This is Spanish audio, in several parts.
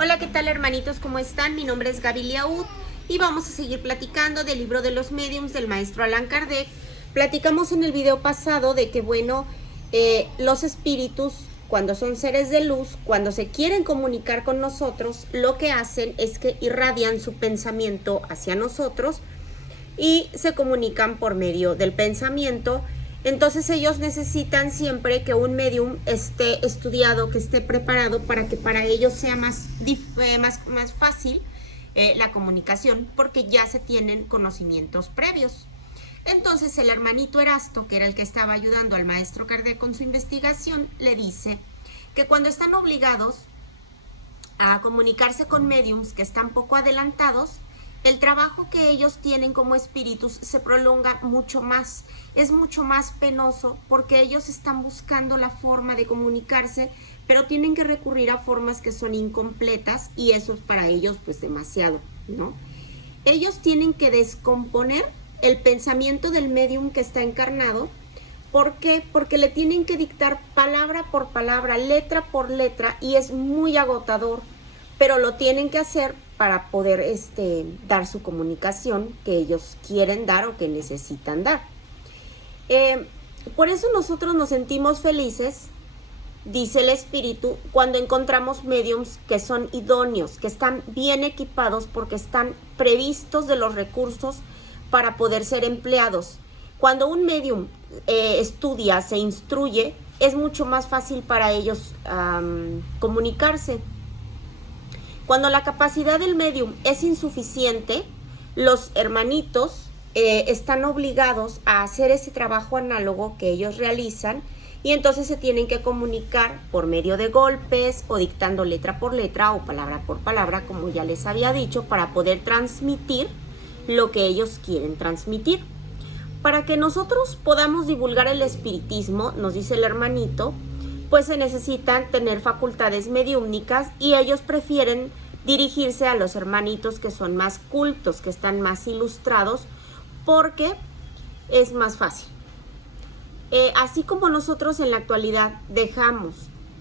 Hola, ¿qué tal hermanitos? ¿Cómo están? Mi nombre es Gaby Liaud y vamos a seguir platicando del libro de los mediums del maestro Allan Kardec. Platicamos en el video pasado de que, los espíritus, cuando son seres de luz, cuando se quieren comunicar con nosotros, lo que hacen es que irradian su pensamiento hacia nosotros y se comunican por medio del pensamiento. Entonces ellos necesitan siempre que un medium esté estudiado, que esté preparado para que para ellos sea más fácil la comunicación, porque ya se tienen conocimientos previos. Entonces el hermanito Erasto, que era el que estaba ayudando al maestro Kardec con su investigación, le dice que cuando están obligados a comunicarse con mediums que están poco adelantados, el trabajo que ellos tienen como espíritus se prolonga mucho más, es mucho más penoso porque ellos están buscando la forma de comunicarse, pero tienen que recurrir a formas que son incompletas y eso es para ellos pues demasiado, ¿no? Ellos tienen que descomponer el pensamiento del medium que está encarnado. ¿Por qué? Porque le tienen que dictar palabra por palabra, letra por letra, y es muy agotador, pero lo tienen que hacer para poder dar su comunicación que ellos quieren dar o que necesitan dar. Por eso nosotros nos sentimos felices, dice el espíritu, cuando encontramos mediums que son idóneos, que están bien equipados porque están previstos de los recursos para poder ser empleados. Cuando un medium estudia, se instruye, es mucho más fácil para ellos comunicarse. Cuando la capacidad del medium es insuficiente, los hermanitos están obligados a hacer ese trabajo análogo que ellos realizan y entonces se tienen que comunicar por medio de golpes o dictando letra por letra o palabra por palabra, como ya les había dicho, para poder transmitir lo que ellos quieren transmitir. Para que nosotros podamos divulgar el espiritismo, nos dice el hermanito, pues se necesitan tener facultades mediúmnicas y ellos prefieren dirigirse a los hermanitos que son más cultos, que están más ilustrados, porque es más fácil. Así como nosotros en la actualidad dejamos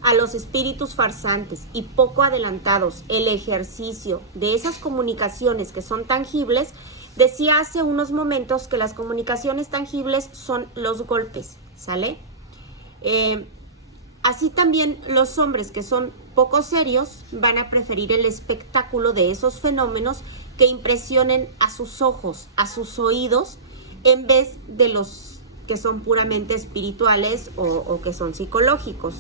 a los espíritus farsantes y poco adelantados el ejercicio de esas comunicaciones que son tangibles, decía hace unos momentos que las comunicaciones tangibles son los golpes, ¿sale? Así también los hombres que son poco serios van a preferir el espectáculo de esos fenómenos que impresionen a sus ojos, a sus oídos, en vez de los que son puramente espirituales o que son psicológicos.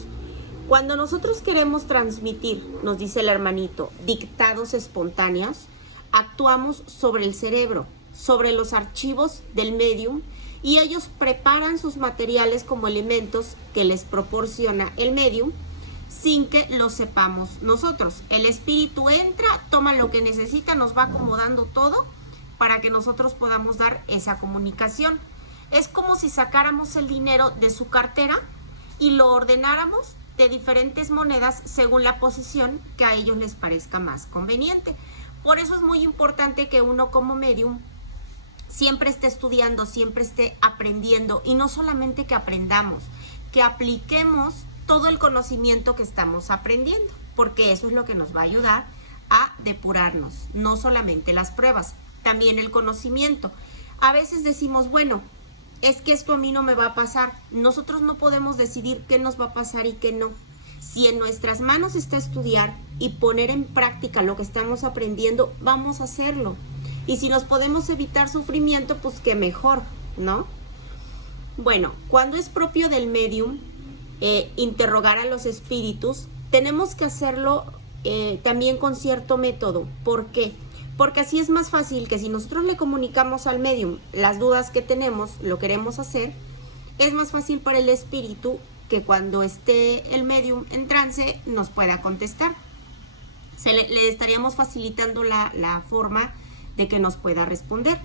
Cuando nosotros queremos transmitir, nos dice el hermanito, dictados espontáneos, actuamos sobre el cerebro, sobre los archivos del medium, y ellos preparan sus materiales como elementos que les proporciona el medium sin que lo sepamos nosotros. El espíritu entra, toma lo que necesita, nos va acomodando todo para que nosotros podamos dar esa comunicación. Es como si sacáramos el dinero de su cartera y lo ordenáramos de diferentes monedas según la posición que a ellos les parezca más conveniente. Por eso es muy importante que uno como medium siempre esté estudiando, siempre esté aprendiendo, y no solamente que aprendamos, que apliquemos todo el conocimiento que estamos aprendiendo, porque eso es lo que nos va a ayudar a depurarnos, no solamente las pruebas, también el conocimiento. A veces decimos, bueno, es que esto a mí no me va a pasar. Nosotros no podemos decidir qué nos va a pasar y qué no. Si en nuestras manos está estudiar y poner en práctica lo que estamos aprendiendo, vamos a hacerlo. Y si nos podemos evitar sufrimiento, pues qué mejor, ¿no? Bueno, cuando es propio del medium interrogar a los espíritus, tenemos que hacerlo también con cierto método. ¿Por qué? Porque así es más fácil que si nosotros le comunicamos al medium las dudas que tenemos, lo queremos hacer, es más fácil para el espíritu que cuando esté el medium en trance nos pueda contestar. Le estaríamos facilitando la forma de que nos pueda responder.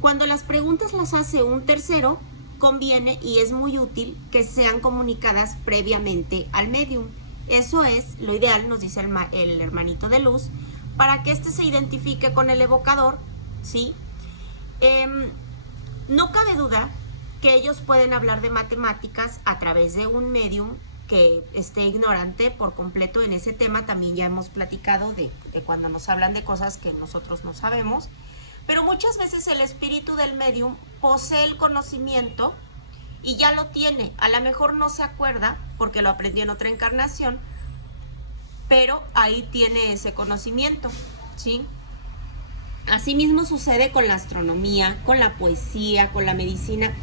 Cuando las preguntas las hace un tercero, conviene y es muy útil que sean comunicadas previamente al medium. Eso es lo ideal, nos dice el hermanito de luz, para que éste se identifique con el evocador, ¿sí? No cabe duda que ellos pueden hablar de matemáticas a través de un medium que esté ignorante por completo en ese tema. También ya hemos platicado de cuando nos hablan de cosas que nosotros no sabemos. Pero muchas veces el espíritu del medium posee el conocimiento y ya lo tiene. A lo mejor no se acuerda porque lo aprendió en otra encarnación, pero ahí tiene ese conocimiento, ¿sí? Asimismo sucede con la astronomía, con la poesía, con la medicina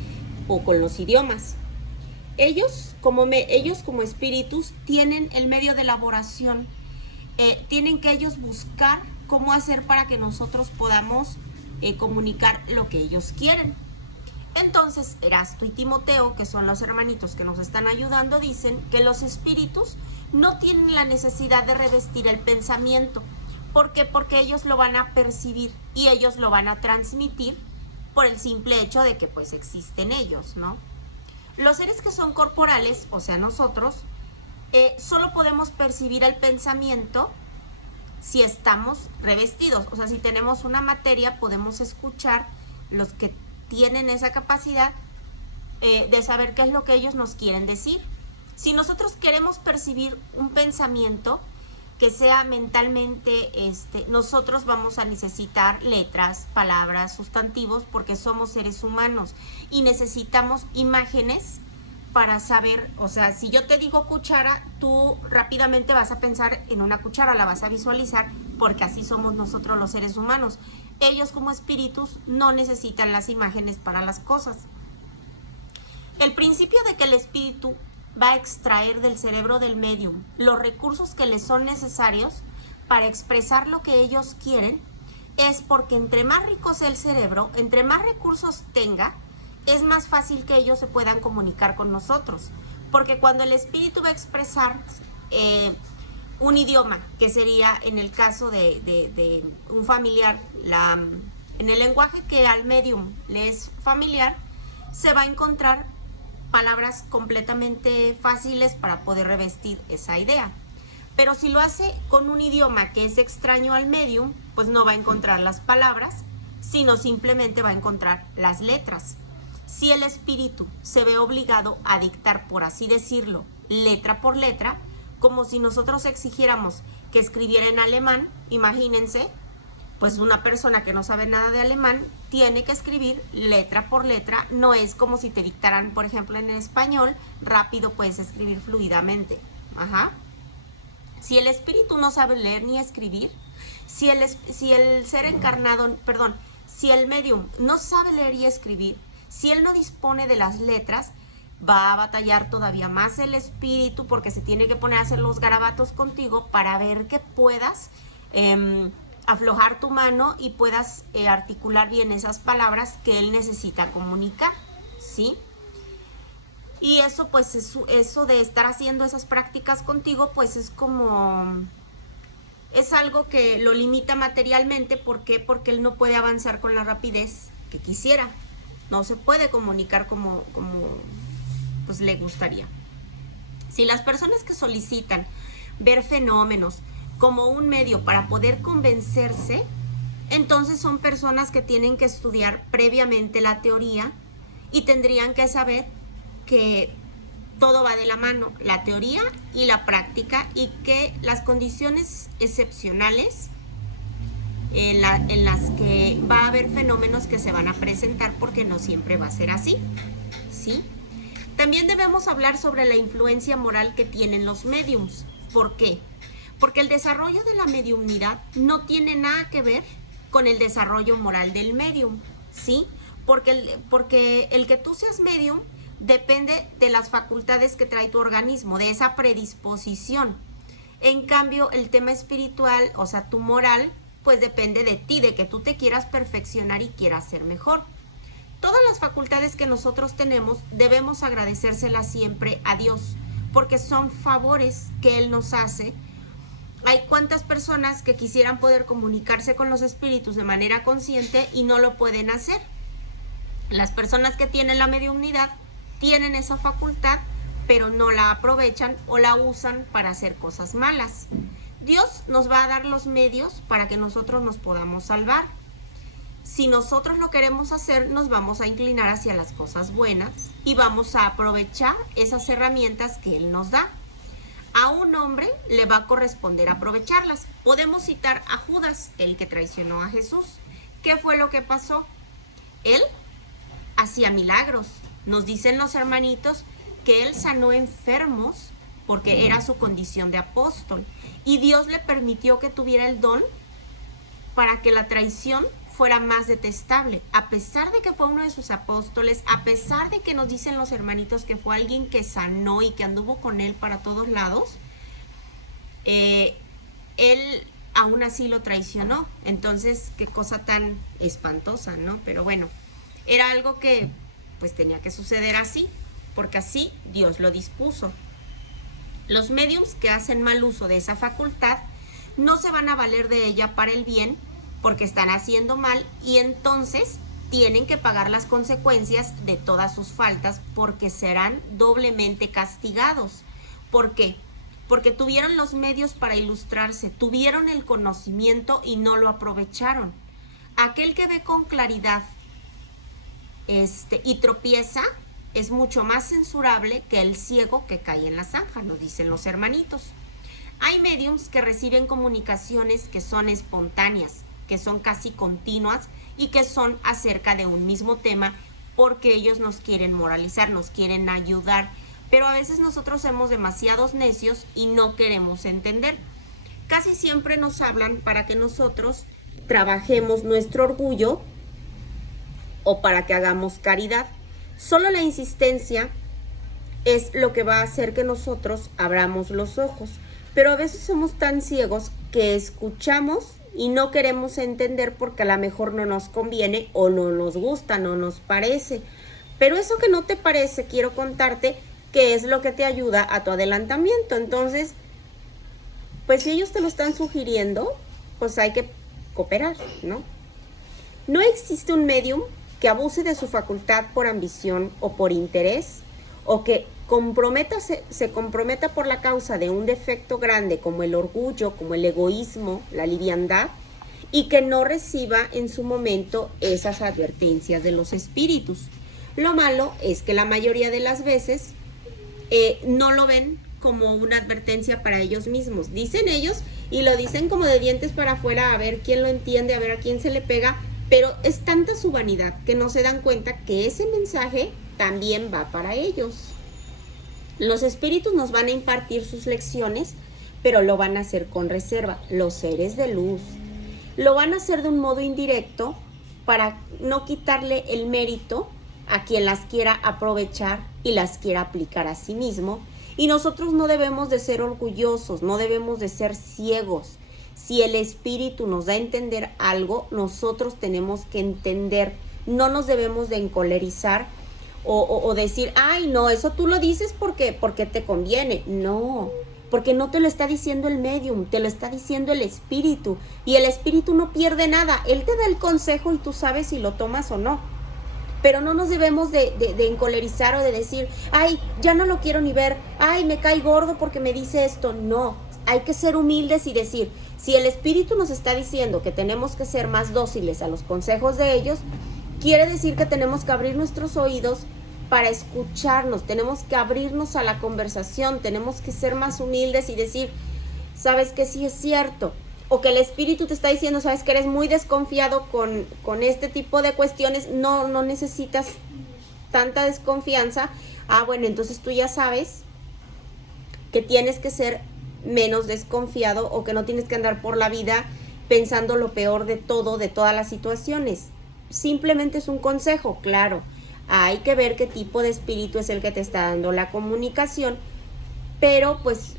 o con los idiomas. Ellos como espíritus tienen el medio de elaboración, tienen que ellos buscar cómo hacer para que nosotros podamos comunicar lo que ellos quieren. Entonces, Erasto y Timoteo, que son los hermanitos que nos están ayudando, dicen que los espíritus no tienen la necesidad de revestir el pensamiento. ¿Por qué? Porque ellos lo van a percibir y ellos lo van a transmitir por el simple hecho de que pues existen ellos, ¿no? Los seres que son corporales, o sea nosotros, solo podemos percibir el pensamiento si estamos revestidos. O sea, si tenemos una materia, podemos escuchar. Los que tienen esa capacidad de saber qué es lo que ellos nos quieren decir. Si nosotros queremos percibir un pensamiento que sea mentalmente, nosotros vamos a necesitar letras, palabras, sustantivos, porque somos seres humanos y necesitamos imágenes para saber. O sea, si yo te digo cuchara, tú rápidamente vas a pensar en una cuchara, la vas a visualizar, porque así somos nosotros los seres humanos. Ellos como espíritus no necesitan las imágenes para las cosas. El principio de que el espíritu va a extraer del cerebro del medium los recursos que les son necesarios para expresar lo que ellos quieren es porque entre más rico sea el cerebro, entre más recursos tenga, es más fácil que ellos se puedan comunicar con nosotros. Porque cuando el espíritu va a expresar un idioma, que sería en el caso de un familiar, en el lenguaje que al medium le es familiar, se va a encontrar palabras completamente fáciles para poder revestir esa idea. Pero si lo hace con un idioma que es extraño al medium, pues no va a encontrar las palabras, sino simplemente va a encontrar las letras. Si el espíritu se ve obligado a dictar, por así decirlo, letra por letra, como si nosotros exigiéramos que escribiera en alemán, imagínense, pues una persona que no sabe nada de alemán tiene que escribir letra por letra. No es como si te dictaran, por ejemplo, en español, rápido puedes escribir fluidamente. Ajá. Si el espíritu no sabe leer ni escribir, si el ser encarnado, perdón, si el medium no sabe leer y escribir, si él no dispone de las letras, va a batallar todavía más el espíritu porque se tiene que poner a hacer los garabatos contigo para ver que puedas aflojar tu mano y puedas articular bien esas palabras que él necesita comunicar, ¿sí? Y eso, pues, eso de estar haciendo esas prácticas contigo, pues es como, es algo que lo limita materialmente. ¿Por qué? Porque él no puede avanzar con la rapidez que quisiera. No se puede comunicar como pues le gustaría. Si las personas que solicitan ver fenómenos como un medio para poder convencerse, entonces son personas que tienen que estudiar previamente la teoría y tendrían que saber que todo va de la mano, la teoría y la práctica, y que las condiciones excepcionales en las que va a haber fenómenos que se van a presentar, porque no siempre va a ser así, ¿sí? También debemos hablar sobre la influencia moral que tienen los mediums. ¿Por qué? Porque el desarrollo de la mediumnidad no tiene nada que ver con el desarrollo moral del medium, ¿sí? Porque el que tú seas medium depende de las facultades que trae tu organismo, de esa predisposición. En cambio, el tema espiritual, o sea, tu moral, pues depende de ti, de que tú te quieras perfeccionar y quieras ser mejor. Todas las facultades que nosotros tenemos debemos agradecérselas siempre a Dios, porque son favores que Él nos hace. Hay cuantas personas que quisieran poder comunicarse con los espíritus de manera consciente y no lo pueden hacer. Las personas que tienen la mediumnidad tienen esa facultad, pero no la aprovechan o la usan para hacer cosas malas. Dios nos va a dar los medios para que nosotros nos podamos salvar. Si nosotros lo queremos hacer, nos vamos a inclinar hacia las cosas buenas y vamos a aprovechar esas herramientas que Él nos da. A un hombre le va a corresponder aprovecharlas. Podemos citar a Judas, el que traicionó a Jesús. ¿Qué fue lo que pasó? Él hacía milagros. Nos dicen los hermanitos que él sanó enfermos porque era su condición de apóstol. Y Dios le permitió que tuviera el don para que la traición fuera más detestable. A pesar de que fue uno de sus apóstoles, a pesar de que nos dicen los hermanitos que fue alguien que sanó y que anduvo con él para todos lados, él aún así lo traicionó. Entonces, qué cosa tan espantosa, ¿no? Pero bueno, era algo que pues tenía que suceder así, porque así Dios lo dispuso. Los médiums que hacen mal uso de esa facultad no se van a valer de ella para el bien, porque están haciendo mal y entonces tienen que pagar las consecuencias de todas sus faltas, porque serán doblemente castigados. ¿Por qué? Porque tuvieron los medios para ilustrarse, tuvieron el conocimiento y no lo aprovecharon. Aquel que ve con claridad y tropieza es mucho más censurable que el ciego que cae en la zanja, nos dicen los hermanitos. Hay mediums que reciben comunicaciones que son espontáneas, que son casi continuas y que son acerca de un mismo tema, porque ellos nos quieren moralizar, nos quieren ayudar, pero a veces nosotros somos demasiados necios y no queremos entender. Casi siempre nos hablan para que nosotros trabajemos nuestro orgullo o para que hagamos caridad. Solo la insistencia es lo que va a hacer que nosotros abramos los ojos, pero a veces somos tan ciegos que escuchamos y no queremos entender porque a lo mejor no nos conviene o no nos gusta, no nos parece. Pero eso que no te parece, quiero contarte que es lo que te ayuda a tu adelantamiento. Entonces, pues si ellos te lo están sugiriendo, pues hay que cooperar, ¿no? No existe un medium que abuse de su facultad por ambición o por interés, o que se comprometa por la causa de un defecto grande como el orgullo, como el egoísmo, la liviandad, y que no reciba en su momento esas advertencias de los espíritus. Lo malo es que la mayoría de las veces no lo ven como una advertencia para ellos mismos. Dicen ellos y lo dicen como de dientes para afuera, a ver quién lo entiende, a ver a quién se le pega, pero es tanta su vanidad que no se dan cuenta que ese mensaje también va para ellos. Los espíritus nos van a impartir sus lecciones, pero lo van a hacer con reserva. Los seres de luz lo van a hacer de un modo indirecto para no quitarle el mérito a quien las quiera aprovechar y las quiera aplicar a sí mismo. Y nosotros no debemos de ser orgullosos, no debemos de ser ciegos. Si el espíritu nos da a entender algo, nosotros tenemos que entender. No nos debemos de encolerizar o decir, ay, no, eso tú lo dices porque te conviene. No, porque no te lo está diciendo el medium, te lo está diciendo el espíritu. Y el espíritu no pierde nada. Él te da el consejo y tú sabes si lo tomas o no. Pero no nos debemos de encolerizar o de decir, ay, ya no lo quiero ni ver, ay, me cae gordo porque me dice esto. No, hay que ser humildes y decir, si el espíritu nos está diciendo que tenemos que ser más dóciles a los consejos de ellos, quiere decir que tenemos que abrir nuestros oídos para escucharnos, tenemos que abrirnos a la conversación, tenemos que ser más humildes y decir, sabes que sí es cierto. O que el espíritu te está diciendo, sabes que eres muy desconfiado con este tipo de cuestiones, no necesitas tanta desconfianza. Ah, bueno, entonces tú ya sabes que tienes que ser menos desconfiado o que no tienes que andar por la vida pensando lo peor de todo, de todas las situaciones. Simplemente es un consejo, claro. Hay que ver qué tipo de espíritu es el que te está dando la comunicación, pero pues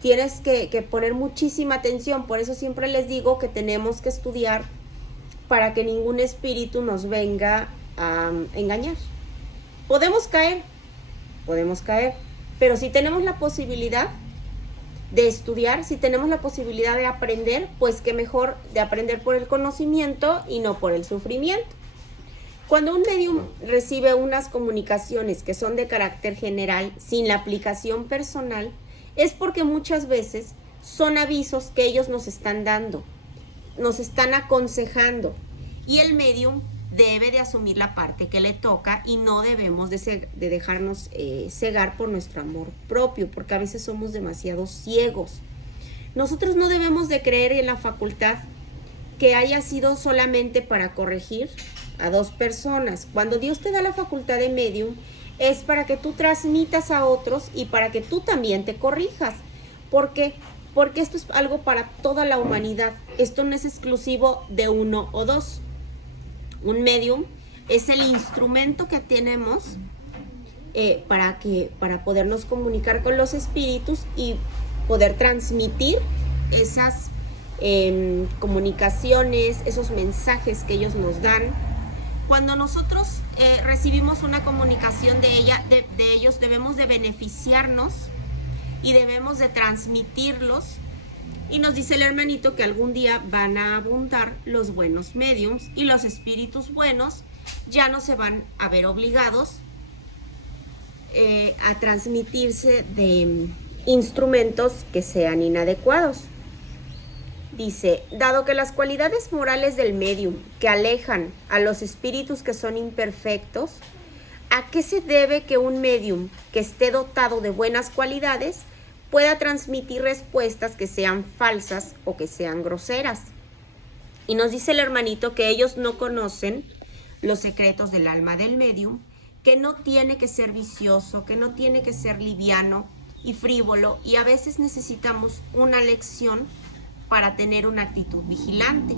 tienes que poner muchísima atención. Por eso siempre les digo que tenemos que estudiar para que ningún espíritu nos venga a engañar. Podemos caer, pero si tenemos la posibilidad de estudiar, si tenemos la posibilidad de aprender, pues qué mejor de aprender por el conocimiento y no por el sufrimiento. Cuando un medium recibe unas comunicaciones que son de carácter general, sin la aplicación personal, es porque muchas veces son avisos que ellos nos están dando, nos están aconsejando, y el medium debe de asumir la parte que le toca y no debemos de dejarnos cegar por nuestro amor propio, porque a veces somos demasiado ciegos. Nosotros no debemos de creer en la facultad que haya sido solamente para corregir a dos personas. Cuando Dios te da la facultad de medium, es para que tú transmitas a otros y para que tú también te corrijas. ¿Por qué? Porque esto es algo para toda la humanidad. Esto no es exclusivo de uno o dos. Un medium es el instrumento que tenemos para podernos comunicar con los espíritus y poder transmitir esas comunicaciones, esos mensajes que ellos nos dan. Cuando nosotros recibimos una comunicación de ellos, debemos de beneficiarnos y debemos de transmitirlos. Y nos dice el hermanito que algún día van a abundar los buenos mediums y los espíritus buenos ya no se van a ver obligados a transmitirse de instrumentos que sean inadecuados. Dice, dado que las cualidades morales del medium que alejan a los espíritus que son imperfectos, ¿a qué se debe que un medium que esté dotado de buenas cualidades pueda transmitir respuestas que sean falsas o que sean groseras? Y nos dice el hermanito que ellos no conocen los secretos del alma del medium, que no tiene que ser vicioso, que no tiene que ser liviano y frívolo, y a veces necesitamos una lección para tener una actitud vigilante.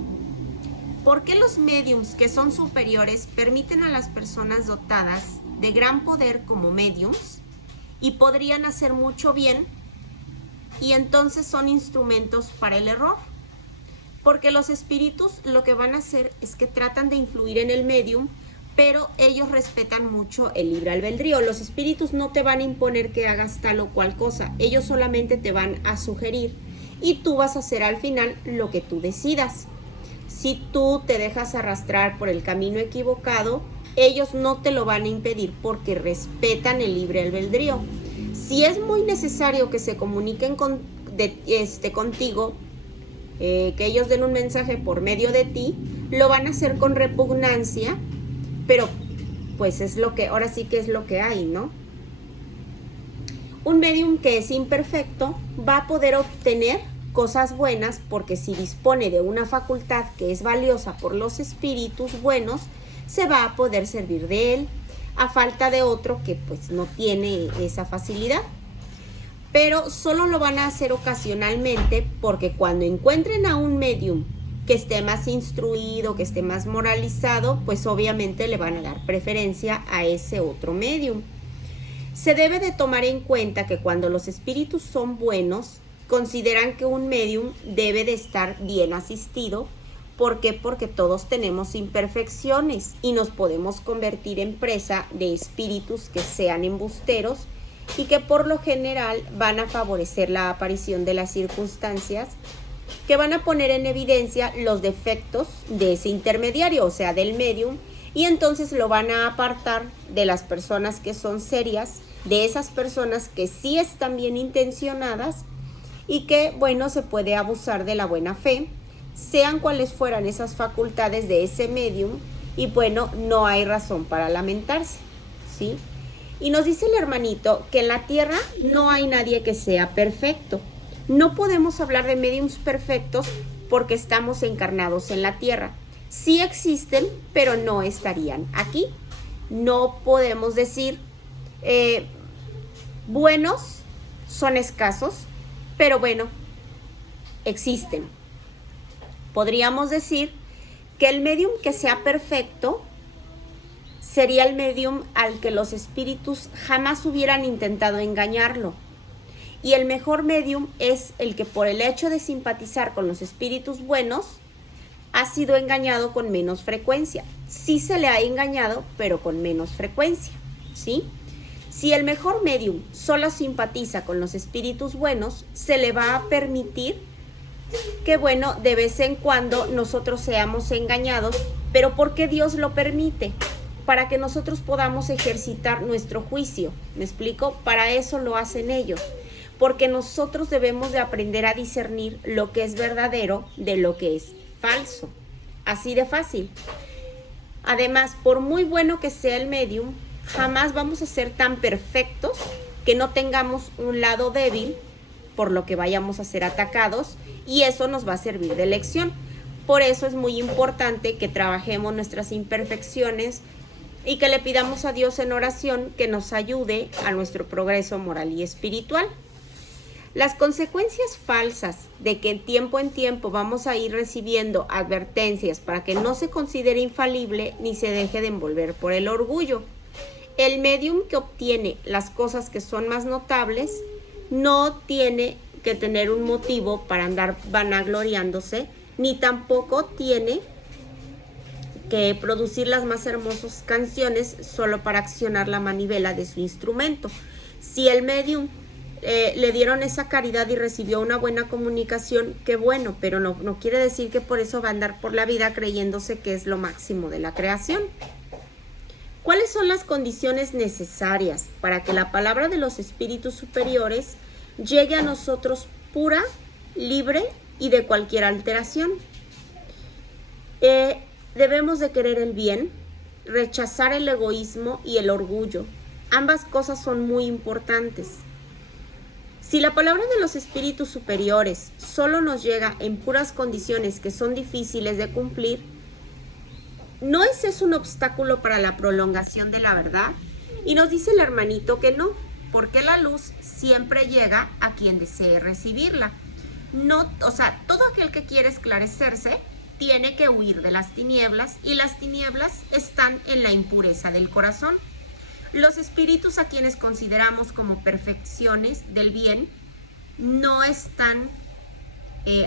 ¿Por qué los mediums que son superiores permiten a las personas dotadas de gran poder como mediums y podrían hacer mucho bien y entonces son instrumentos para el error? Porque los espíritus lo que van a hacer es que tratan de influir en el medium, pero ellos respetan mucho el libre albedrío. Los espíritus no te van a imponer que hagas tal o cual cosa, ellos solamente te van a sugerir y tú vas a hacer al final lo que tú decidas. Si tú te dejas arrastrar por el camino equivocado, ellos no te lo van a impedir porque respetan el libre albedrío. Si es muy necesario que se comuniquen contigo, que ellos den un mensaje por medio de ti, lo van a hacer con repugnancia, pero pues es lo que, ahora sí que es lo que hay, ¿no? Un medium que es imperfecto va a poder obtener cosas buenas porque si dispone de una facultad que es valiosa por los espíritus buenos, se va a poder servir de él, a falta de otro que pues no tiene esa facilidad. Pero solo lo van a hacer ocasionalmente porque cuando encuentren a un medium que esté más instruido, que esté más moralizado, pues obviamente le van a dar preferencia a ese otro medium. Se debe de tomar en cuenta que cuando los espíritus son buenos, consideran que un medium debe de estar bien asistido. ¿Por qué? Porque todos tenemos imperfecciones y nos podemos convertir en presa de espíritus que sean embusteros y que por lo general van a favorecer la aparición de las circunstancias que van a poner en evidencia los defectos de ese intermediario, o sea, del medium, y entonces lo van a apartar de las personas que son serias, de esas personas que sí están bien intencionadas y que, bueno, se puede abusar de la buena fe, sean cuales fueran esas facultades de ese medium, y bueno, no hay razón para lamentarse, ¿sí? Y nos dice el hermanito que en la tierra no hay nadie que sea perfecto. No podemos hablar de mediums perfectos porque estamos encarnados en la tierra. Sí existen, pero no estarían aquí. No podemos decir buenos, son escasos, pero bueno, existen. Podríamos decir que el medium que sea perfecto sería el medium al que los espíritus jamás hubieran intentado engañarlo. Y el mejor medium es el que por el hecho de simpatizar con los espíritus buenos ha sido engañado con menos frecuencia. Sí se le ha engañado, pero con menos frecuencia, ¿sí? Si el mejor medium solo simpatiza con los espíritus buenos, se le va a permitir que, bueno, de vez en cuando nosotros seamos engañados, pero ¿por qué Dios lo permite? Para que nosotros podamos ejercitar nuestro juicio, ¿me explico? Para eso lo hacen ellos, porque nosotros debemos de aprender a discernir lo que es verdadero de lo que es falso, así de fácil. Además, por muy bueno que sea el medium, jamás vamos a ser tan perfectos que no tengamos un lado débil por lo que vayamos a ser atacados, y eso nos va a servir de lección. Por eso es muy importante que trabajemos nuestras imperfecciones y que le pidamos a Dios en oración que nos ayude a nuestro progreso moral y espiritual. Las consecuencias falsas de que en tiempo vamos a ir recibiendo advertencias para que no se considere infalible ni se deje de envolver por el orgullo. El medium que obtiene las cosas que son más notables no tiene que tener un motivo para andar vanagloriándose, ni tampoco tiene que producir las más hermosas canciones solo para accionar la manivela de su instrumento. Si el medium le dieron esa caridad y recibió una buena comunicación, qué bueno, pero no quiere decir que por eso va a andar por la vida creyéndose que es lo máximo de la creación. ¿Cuáles son las condiciones necesarias para que la palabra de los espíritus superiores llegue a nosotros pura, libre y de cualquier alteración? Debemos de querer el bien, rechazar el egoísmo y el orgullo. Ambas cosas son muy importantes. Si la palabra de los espíritus superiores solo nos llega en puras condiciones que son difíciles de cumplir, ¿no es eso un obstáculo para la prolongación de la verdad? Y nos dice el hermanito que no, porque la luz siempre llega a quien desee recibirla. Todo aquel que quiere esclarecerse tiene que huir de las tinieblas, y las tinieblas están en la impureza del corazón. Los espíritus a quienes consideramos como perfecciones del bien no están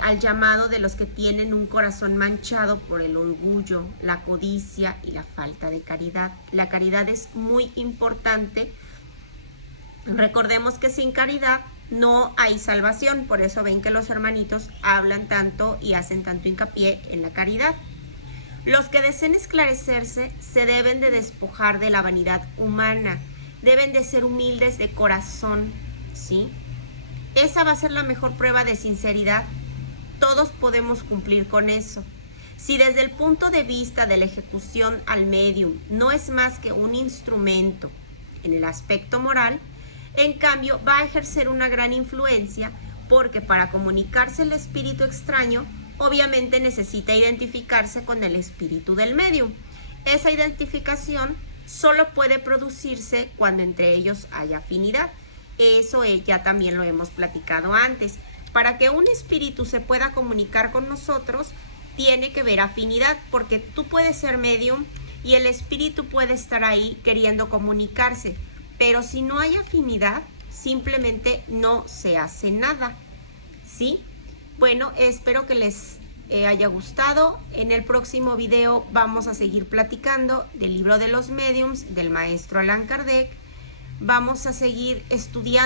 al llamado de los que tienen un corazón manchado por el orgullo, la codicia y la falta de caridad. La caridad es muy importante. Recordemos que sin caridad no hay salvación, por eso ven que los hermanitos hablan tanto y hacen tanto hincapié en la caridad. Los que deseen esclarecerse se deben de despojar de la vanidad humana, deben de ser humildes de corazón, ¿sí? Esa va a ser la mejor prueba de sinceridad. Todos podemos cumplir con eso. Si desde el punto de vista de la ejecución al medium no es más que un instrumento en el aspecto moral, en cambio va a ejercer una gran influencia, porque para comunicarse el espíritu extraño obviamente necesita identificarse con el espíritu del medium. Esa identificación solo puede producirse cuando entre ellos haya afinidad. Eso ya también lo hemos platicado antes. Para que un espíritu se pueda comunicar con nosotros, tiene que haber afinidad, porque tú puedes ser medium y el espíritu puede estar ahí queriendo comunicarse, pero si no hay afinidad, simplemente no se hace nada, ¿sí? Bueno, espero que les haya gustado. En el próximo video vamos a seguir platicando del libro de los mediums del maestro Allan Kardec. Vamos a seguir estudiando